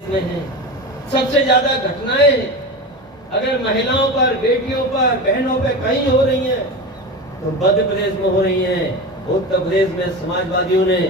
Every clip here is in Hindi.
में है। सबसे ज्यादा घटनाएं अगर महिलाओं पर, बेटियों पर, बहनों पर कहीं हो रही हैं तो मध्य प्रदेश में हो रही हैं। उत्तर प्रदेश में समाजवादियों ने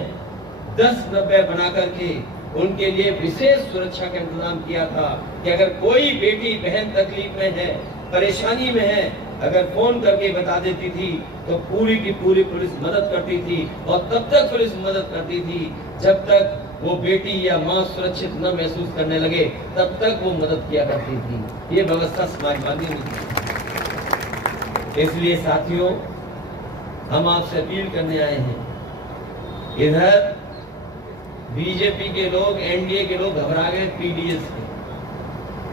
10-90 बना करके उनके लिए विशेष सुरक्षा का इंतजाम किया था कि अगर कोई बेटी बहन तकलीफ में है, परेशानी में है, अगर फोन करके बता देती थी तो पूरी की पूरी पुलिस मदद करती थी। और तब तक पुलिस मदद करती थी जब तक वो बेटी या माँ सुरक्षित न महसूस करने लगे, तब तक वो मदद किया करती थी। ये व्यवस्था समाजवादी में थी। इसलिए साथियों, हम आपसे अपील करने आए हैं। इधर बीजेपी के लोग, एनडीए के लोग घबरा गए पीडीएस से।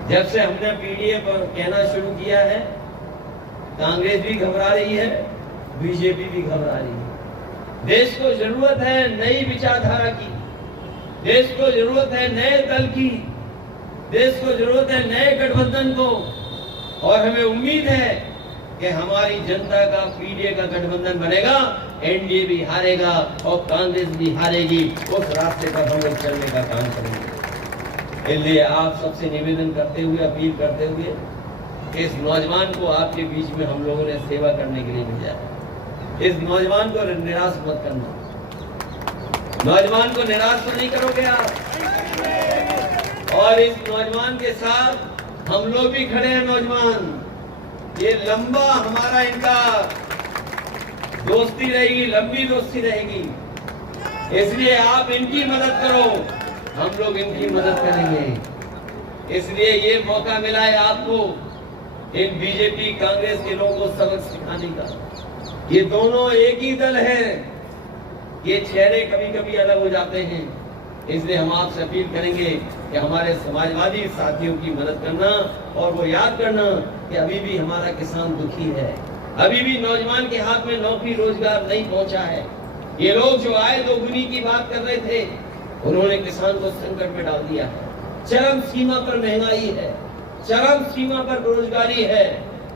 जब से हमने पीडीए पर कहना शुरू किया है, कांग्रेस भी घबरा रही है, बीजेपी भी घबरा रही है। देश को जरूरत है नई विचारधारा की, देश को जरूरत है नए दल की, देश को जरूरत है नए गठबंधन को। और हमें उम्मीद है कि हमारी जनता का पीडीए का गठबंधन बनेगा, एनडीए भी हारेगा और कांग्रेस भी हारेगी। उस रास्ते पर हम लोग चलने का काम करेंगे। इसलिए आप सबसे निवेदन करते हुए, अपील करते हुए, इस नौजवान को आपके बीच में हम लोगों ने सेवा करने के लिए भेजा है। इस नौजवान को निराश मत करना। नौजवान को निराश तो नहीं करोगे आप। और इस नौजवान के साथ हम लोग भी खड़े हैं। नौजवान, ये लंबा हमारा इनका दोस्ती रहेगी, लंबी दोस्ती रहेगी। इसलिए आप इनकी मदद करो, हम लोग इनकी मदद करेंगे। इसलिए ये मौका मिला है आपको इन बीजेपी कांग्रेस के लोगों को सबक सिखाने का। ये दोनों एक ही दल है, ये चेहरे कभी कभी अलग हो जाते हैं। इसलिए हम आपसे अपील करेंगे कि हमारे समाजवादी साथियों की मदद करना और वो याद करना कि अभी भी हमारा किसान दुखी है, अभी भी नौजवान के हाथ में नौकरी रोजगार नहीं पहुंचा है। ये लोग जो आय दोगुनी की बात कर रहे थे, उन्होंने किसान को संकट में डाल दिया है। चरम सीमा पर महंगाई है, चरम सीमा पर बेरोजगारी है।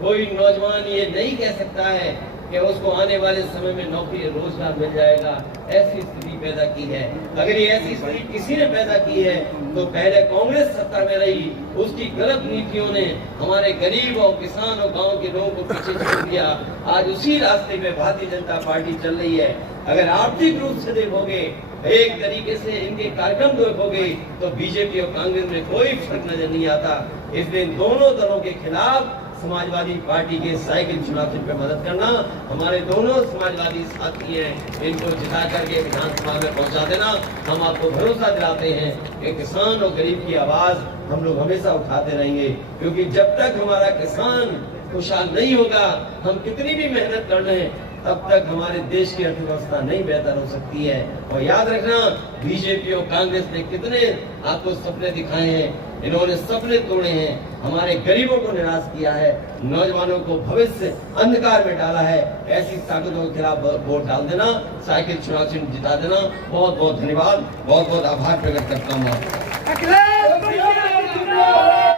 कोई नौजवान ये नहीं कह सकता है कि उसको आने वाले समय में नौकरी रोजगार मिल जाएगा। ऐसी स्थिति पैदा की है। अगर ये ऐसी स्थिति किसी ने पैदा की है तो पहले कांग्रेस सत्ता में रही, उसकी गलत नीतियों ने हमारे गरीब और किसान और गांव के लोगों को पीछे छोड़ दिया। आज उसी रास्ते पे भारतीय जनता पार्टी चल रही है। अगर आर्थिक रूप से देखोगे, एक तरीके से इनके कार्यक्रम देखोगे तो बीजेपी और कांग्रेस में कोई फर्क नजर नहीं आता। इसलिए इन दोनों दलों के खिलाफ समाजवादी पार्टी के साइकिल चुनाव चिन्ह पे मदद करना। हमारे दोनों समाजवादी साथी हैं, इनको जिता करके विधानसभा में पहुंचा देना। हम आपको भरोसा दिलाते हैं कि किसान और गरीब की आवाज हम लोग हमेशा उठाते रहेंगे, क्योंकि जब तक हमारा किसान खुशहाल नहीं होगा, हम कितनी भी मेहनत कर लें, तब तक हमारे देश की अर्थव्यवस्था नहीं बेहतर हो सकती है। और याद रखना, बीजेपी और कांग्रेस ने कितने आपको सपने दिखाए हैं, इन्होंने सपने तोड़े हैं, हमारे गरीबों को निराश किया है, नौजवानों को भविष्य अंधकार में डाला है। ऐसी ताकतों के खिलाफ वोट डाल देना, साइकिल चुनाव चिन्ह जिता देना। बहुत बहुत धन्यवाद, बहुत बहुत आभार प्रकट करता हूँ।